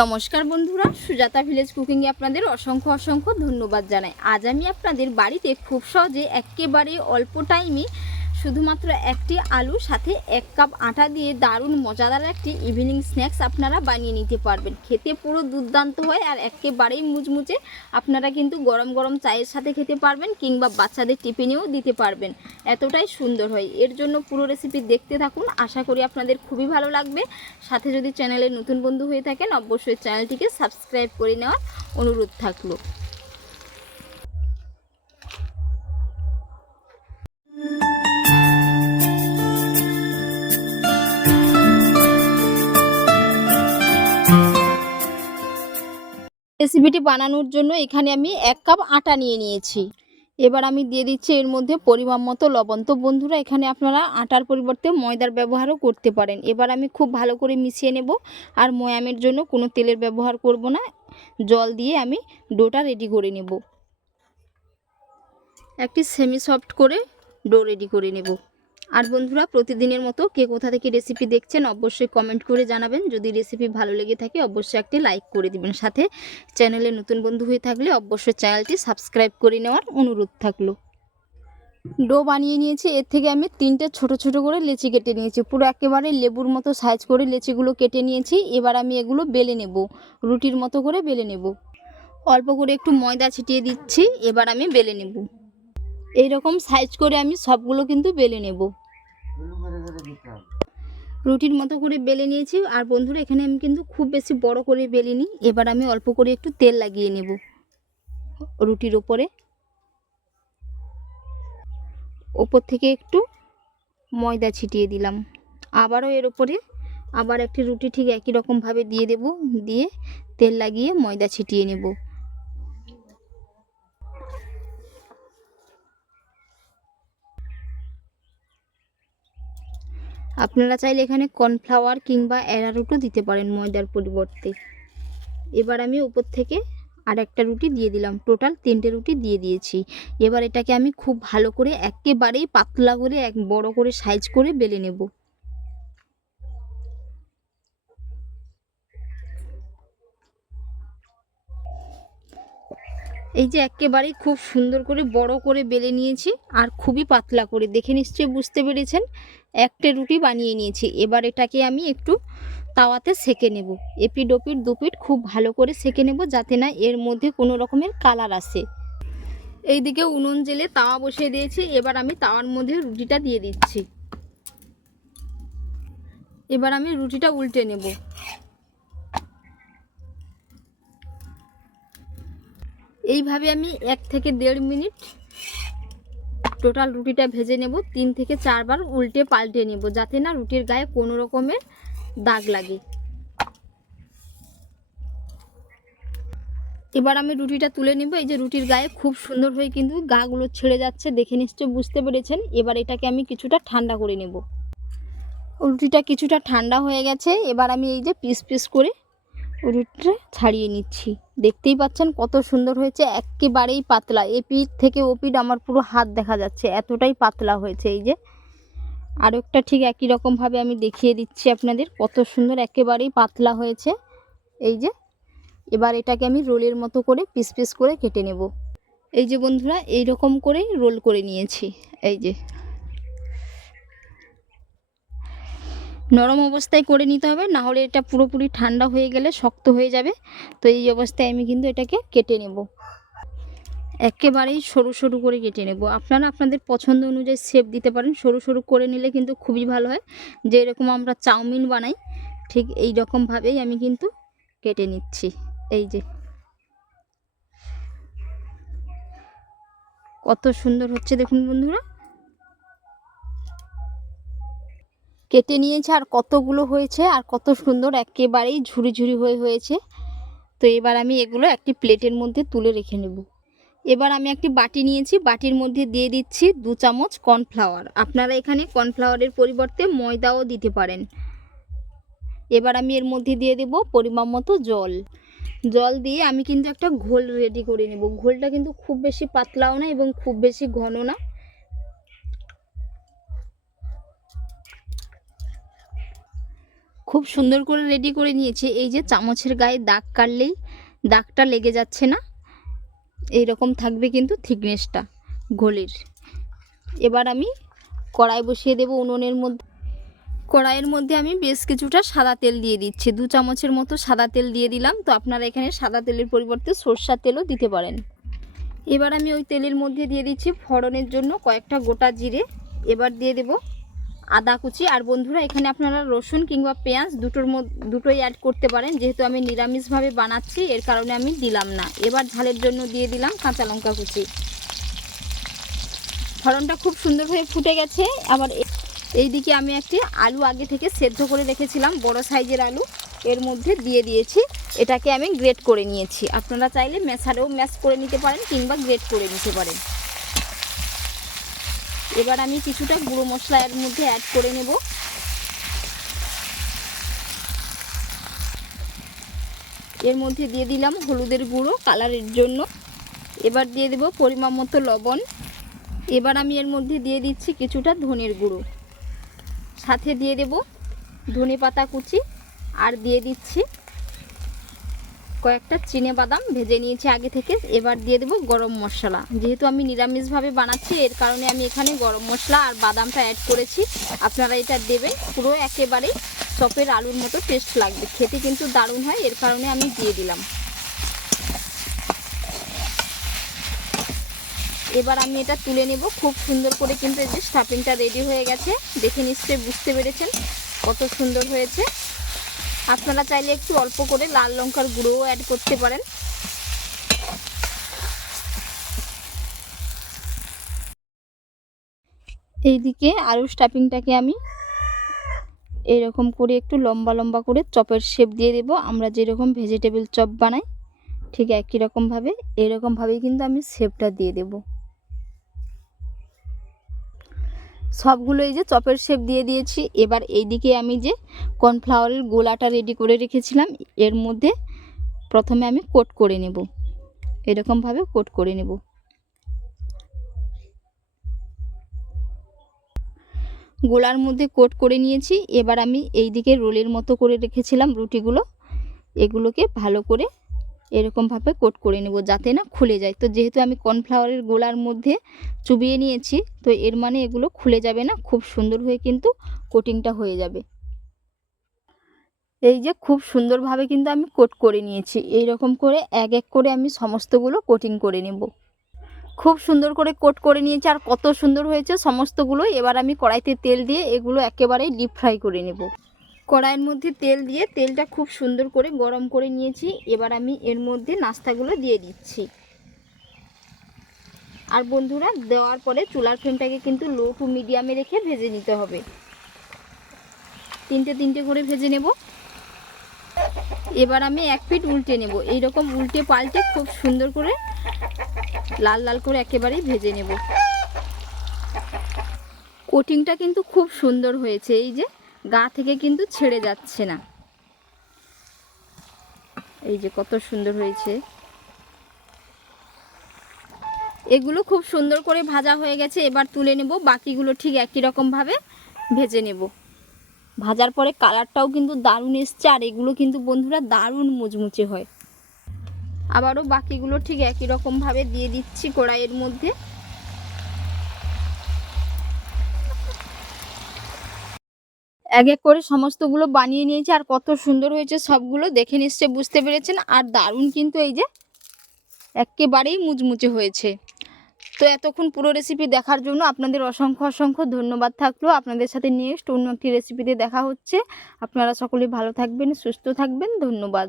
নমস্কার বন্ধুরা, সুজাতা ভিলেজ কুকিংয়ে আপনাদের অসংখ্য অসংখ্য ধন্যবাদ জানাই। আজ আমি আপনাদের বাড়িতে খুব সহজে একেবারে অল্প টাইমে শুধুমাত্র একটি আলু, সাথে এক কাপ আটা দিয়ে দারুণ মজাদার একটি ইভিনিং স্ন্যাক্স আপনারা বানিয়ে নিতে পারবেন। খেতে পুরো দুর্দান্ত হয় আর একেবারেই মুচমুচে আপনারা কিন্তু গরম গরম চায়ের সাথে খেতে পারবেন কিংবা বাচ্চাদের টিফিনেও দিতে পারবেন। এতটাই সুন্দর হয়। এর জন্য পুরো রেসিপি দেখতে থাকুন। আশা করি আপনাদের খুবই ভালো লাগবে। সাথে যদি চ্যানেলে নতুন বন্ধু হয়ে থাকেন, অবশ্যই চ্যানেলটিকে সাবস্ক্রাইব করে নেওয়ার অনুরোধ থাকল। রেসিপিটি বানানোর জন্য এখানে আমি এক কাপ আটা নিয়ে নিয়েছি। এবার আমি দিয়ে দিচ্ছি এর মধ্যে পরিমাণ মতো লবণ। তো বন্ধুরা, এখানে আপনারা আটার পরিবর্তে ময়দার ব্যবহারও করতে পারেন। এবার আমি খুব ভালো করে মিশিয়ে নেব। আর ময়ামের জন্য কোনো তেলের ব্যবহার করব না। জল দিয়ে আমি ডোটা রেডি করে নেব। একটি সেমি সফট করে ডো রেডি করে নেব। আর বন্ধুরা, প্রতিদিনের মতো কে কোথা থেকে রেসিপি দেখছেন অবশ্যই কমেন্ট করে জানাবেন। যদি রেসিপি ভালো লেগে থাকে, অবশ্যই একটি লাইক করে দিবেন। সাথে চ্যানেলে নতুন বন্ধু হয়ে থাকলে অবশ্যই চ্যানেলটি সাবস্ক্রাইব করে নেওয়ার অনুরোধ থাকল। ডো বানিয়ে নিয়েছি। এর থেকে আমি তিনটে ছোট ছোট করে লেচি কেটে নিয়েছি। পুরো একেবারে লেবুর মতো সাইজ করে লেচিগুলো কেটে নিয়েছি। এবার আমি এগুলো বেলে নেব। রুটির মতো করে বেলে নেব। অল্প করে একটু ময়দা ছিটিয়ে দিচ্ছি। এবার আমি বেলে নেব। এইরকম সাইজ করে আমি সবগুলো কিন্তু বেলে নেব। রুটির মতো করে বেলে নিয়েছি আর বন্ধুরা এখানে আমি কিন্তু খুব বেশি বড় করে বেলিনি। এবার আমি অল্প করে একটু তেল লাগিয়ে নেব রুটির ওপরে। ওপর থেকে একটু ময়দা ছিটিয়ে দিলাম। আবারও এর ওপরে আবার একটি রুটি ঠিক একই রকমভাবে দিয়ে দেব, দিয়ে তেল লাগিয়ে ময়দা ছিটিয়ে নেব। আপনারা চাইলে এখানে কর্নফ্লাওয়ার কিংবা অ্যারারুটও দিতে পারেন ময়দার পরিবর্তে। এবার আমি উপর থেকে আর একটা রুটি দিয়ে দিলাম। টোটাল তিনটে রুটি দিয়ে দিয়েছি। এবার এটাকে আমি খুব ভালো করে একেবারেই পাতলা করে এক বড় করে সাইজ করে বেলে নেব। এই যে একেবারেই খুব সুন্দর করে বড় করে বেলে নিয়েছি আর খুবই পাতলা করে, দেখে নিশ্চয়ই বুঝতে পেরেছেন? একটা রুটি বানিয়ে নিয়েছি, এবার এটাকে আমি একটু তাওয়াতে সেকে নেব। এপিড ওপিড দুপিট খুব ভালো করে সেকে নেব যাতে না এর মধ্যে কোনো রকমের কালার আসে। এইদিকে উনুন জেলে তাওয়া বসিয়ে দিয়েছি, এবার আমি তাওয়ার মধ্যে রুটিটা দিয়ে দিচ্ছি। এবার আমি রুটিটা উল্টে নেব। এইভাবে আমি এক থেকে দেড় মিনিট টোটাল রুটিটা ভেজে নেব। তিন থেকে চারবার উল্টে পাল্টে নেব যাতে না রুটির গায়ে কোনো রকমের দাগ লাগে। এবার আমি রুটিটা তুলে নেব। এই যে রুটির গায়ে খুব সুন্দর হয়ে কিন্তু গাগুলো ছেড়ে যাচ্ছে দেখে নিশ্চয় বুঝতে পেরেছেন। এবার এটাকে আমি কিছুটা ঠান্ডা করে নেব। রুটিটা কিছুটা ঠান্ডা হয়ে গেছে। এবার আমি এই যে পিস পিস করে রুটিটা ছাড়িয়ে নিচ্ছি। দেখতেই পাচ্ছেন কত সুন্দর হয়েছে, একেবারেই পাতলা। এপিঠ থেকে ওপিঠ আমার পুরো হাত দেখা যাচ্ছে, এতটাই পাতলা হয়েছে এই যে। আরও একটা ঠিক একই রকমভাবে আমি দেখিয়ে দিচ্ছি আপনাদের, কত সুন্দর একেবারেই পাতলা হয়েছে। এই যে, এবার এটাকে আমি রোলের মতো করে পিস পিস করে কেটে নেব। এই যে বন্ধুরা এই রকম করেই রোল করে নিয়েছি। এই যে নরম অবস্থায় করে নিতে হবে, না হলে এটা পুরোপুরি ঠান্ডা হয়ে গেলে শক্ত হয়ে যাবে। তো এই অবস্থায় আমি কিন্তু এটাকে কেটে নেব। একেবারেই সরু সরু করে কেটে নেব। আপনারা আপনাদের পছন্দ অনুযায়ী শেপ দিতে পারেন। সরু সরু করে নিলে কিন্তু খুবই ভালো হয়। যে এরকম আমরা চাউমিন বানাই, ঠিক এই রকমভাবেই আমি কিন্তু কেটে নিচ্ছি। এই যে। কত সুন্দর হচ্ছে দেখুন বন্ধুরা। কেটে নিয়েছে আর কতগুলো হয়েছে আর কত সুন্দর একেবারেই ঝুড়ি ঝুড়ি হয়ে হয়েছে। তো এবার আমি এগুলো একটি প্লেটের মধ্যে তুলে রেখে নেব। এবার আমি একটি বাটি নিয়েছি। বাটির মধ্যে দিয়ে দিচ্ছি দু চামচ কর্নফ্লাওয়ার। আপনারা এখানে কর্নফ্লাওয়ারের পরিবর্তে ময়দাও দিতে পারেন। এবার আমি এর মধ্যে দিয়ে দেব পরিমাণ মতো জল। জল দিয়ে আমি কিন্তু একটা ঘোল রেডি করে নেব। ঘোলটা কিন্তু খুব বেশি পাতলাও না এবং খুব বেশি ঘন না। খুব সুন্দর করে রেডি করে নিয়েছি। এই যে চামচের গায়ে দাগ কাটলেই দাগটা লেগে যাচ্ছে না। এই রকম থাকবে কিন্তু থিকনেসটা ঘোলের। এবার আমি কড়াই বসিয়ে দেবো উনুনের মধ্যে। কড়াইয়ের মধ্যে আমি বেশ কিছুটা সাদা তেল দিয়ে দিচ্ছি। দু চামচের মতো সাদা তেল দিয়ে দিলাম। তো আপনারা এখানে সাদা তেলের পরিবর্তে সর্ষার তেলও দিতে পারেন। এবার আমি ওই তেলের মধ্যে দিয়ে দিচ্ছি ফড়নের জন্য কয়েকটা গোটা জিরে। এবার দিয়ে দেব আদা কুচি। আর বন্ধুরা, এখানে আপনারা রসুন কিংবা পেঁয়াজ দুটোর দুটোই অ্যাড করতে পারেন। যেহেতু আমি নিরামিষভাবে বানাচ্ছি, এর কারণে আমি দিলাম না। এবার ঝালের জন্য দিয়ে দিলাম কাঁচা লঙ্কা কুচি। ফড়নটা খুব সুন্দরভাবে ফুটে গেছে। আবার এইদিকে আমি একটি আলু আগে থেকে সেদ্ধ করে রেখেছিলাম, বড় সাইজের আলু। এর মধ্যে দিয়ে দিয়েছি। এটাকে আমি গ্রেট করে নিয়েছি। আপনারা চাইলে ম্যাশারেও ম্যাশ করে নিতে পারেন কিংবা গ্রেট করে নিতে পারেন। এবার আমি কিছুটা গুঁড়ো মশলা এর মধ্যে অ্যাড করে নেব। এর মধ্যে দিয়ে দিলাম হলুদের গুঁড়ো কালারের জন্য। এবার দিয়ে দেব পরিমাণ মতো লবণ। এবার আমি এর মধ্যে দিয়ে দিচ্ছি কিছুটা ধনের গুঁড়ো। সাথে দিয়ে দেব ধনে পাতা কুচি। আর দিয়ে দিচ্ছি কয়েকটা চিনে বাদাম ভেজে নিয়েছি আগে থেকে। এবার দিয়ে দেব গরম মশলা। যেহেতু আমি নিরামিষভাবে বানাচ্ছি, এর কারণে আমি এখানে গরম মশলা আর বাদামটা অ্যাড করেছি। আপনারা এটা দেবেন, পুরো একেবারেই চপের আলুর মতো টেস্ট লাগবে। খেতে কিন্তু দারুণ হয়, এর কারণে আমি দিয়ে দিলাম। এবার আমি এটা তুলে নেব। খুব সুন্দর করে কিন্তু এই যে স্টাফিংটা রেডি হয়ে গেছে। দেখে নিশ্চয়ই বুঝতে পেরেছেন কত সুন্দর হয়েছে। আপনারা চাইলে একটু অল্প করে লাল লঙ্কার গুঁড়োও অ্যাড করতে পারেন। এইদিকে আলু স্টাফিংটাকে আমি এরকম করে একটু লম্বা লম্বা করে চপের শেপ দিয়ে দেব। আমরা যেরকম ভেজিটেবল চপ বানাই, ঠিক একই রকমভাবে, এরকমভাবেই কিন্তু আমি শেপটা দিয়ে দেব। সবগুলো এই যে চপের শেপ দিয়ে দিয়েছি। এবার এইদিকে আমি যে কর্নফ্লাওয়ারের গোলাটা রেডি করে রেখেছিলাম, এর মধ্যে প্রথমে আমি কোট করে নেব। এরকমভাবে কোট করে নেব। গোলার মধ্যে কোট করে নিয়েছি। এবার আমি এই দিকে রোলের মতো করে রেখেছিলাম রুটিগুলো। এগুলোকে ভালো করে এরকমভাবে কোট করে নেব যাতে না খুলে যায়। তো যেহেতু আমি কর্নফ্লাওয়ারের গোলার মধ্যে চুবিয়ে নিয়েছি, তো এর মানে এগুলো খুলে যাবে না, খুব সুন্দর হয়ে কিন্তু কোটিংটা হয়ে যাবে। এই যে খুব সুন্দরভাবে কিন্তু আমি কোট করে নিয়েছি এই রকম করে এক এক করে আমি সমস্তগুলো কোটিং করে নেব। খুব সুন্দর করে কোট করে নিয়েছি, আর কত সুন্দর হয়েছে সমস্তগুলো, এবার আমি কড়াইতে তেল দিয়ে এগুলো একেবারেই ডিপ ফ্রাই করে নেব। কড়াইয়ের মধ্যে তেল দিয়ে তেলটা খুব সুন্দর করে গরম করে নিয়েছি। এবার আমি এর মধ্যে নাস্তাগুলো দিয়ে দিচ্ছি। আর বন্ধুরা, দেওয়ার পরে চুলার ফ্লেমটাকে কিন্তু লো টু মিডিয়ামে রেখে ভেজে নিতে হবে। তিনটে তিনটে করে ভেজে নেব। এবার আমি এক পিঠ উল্টে নেব। এইরকম উল্টে পাল্টে খুব সুন্দর করে লাল লাল করে একেবারেই ভেজে নেব। কোটিংটা কিন্তু খুব সুন্দর হয়েছে, এই যে। গা থেকে কিন্তু ছেড়ে যাচ্ছে না। এই যে কত সুন্দর হয়েছে। এগুলো খুব সুন্দর করে ভাজা হয়ে গেছে, এবার তুলে নেব, বাকিগুলো ঠিক একই রকমভাবে ভেজে নেব। ভাজার পরে কালারটাও কিন্তু দারুণ এসছে, আর এগুলো কিন্তু বন্ধুরা দারুণ মুচমুচে হয়। আবারও বাকিগুলো ঠিক একই রকমভাবে দিয়ে দিচ্ছি কড়াইয়ের মধ্যে। এক এক করে সমস্তগুলো বানিয়ে নিয়েছে, আর কত সুন্দর হয়েছে সবগুলো দেখে নিশ্চয় বুঝতে পেরেছেন। আর দারুণ কিন্তু এই যে একেবারেই মুচমুচে হয়েছে। তো এতক্ষণ পুরো রেসিপি দেখার জন্য আপনাদের অসংখ্য অসংখ্য ধন্যবাদ থাকল। আপনাদের সাথে নেক্সট অন্য একটি রেসিপিতে দেখা হচ্ছে। আপনারা সকলে ভালো থাকবেন, সুস্থ থাকবেন। ধন্যবাদ।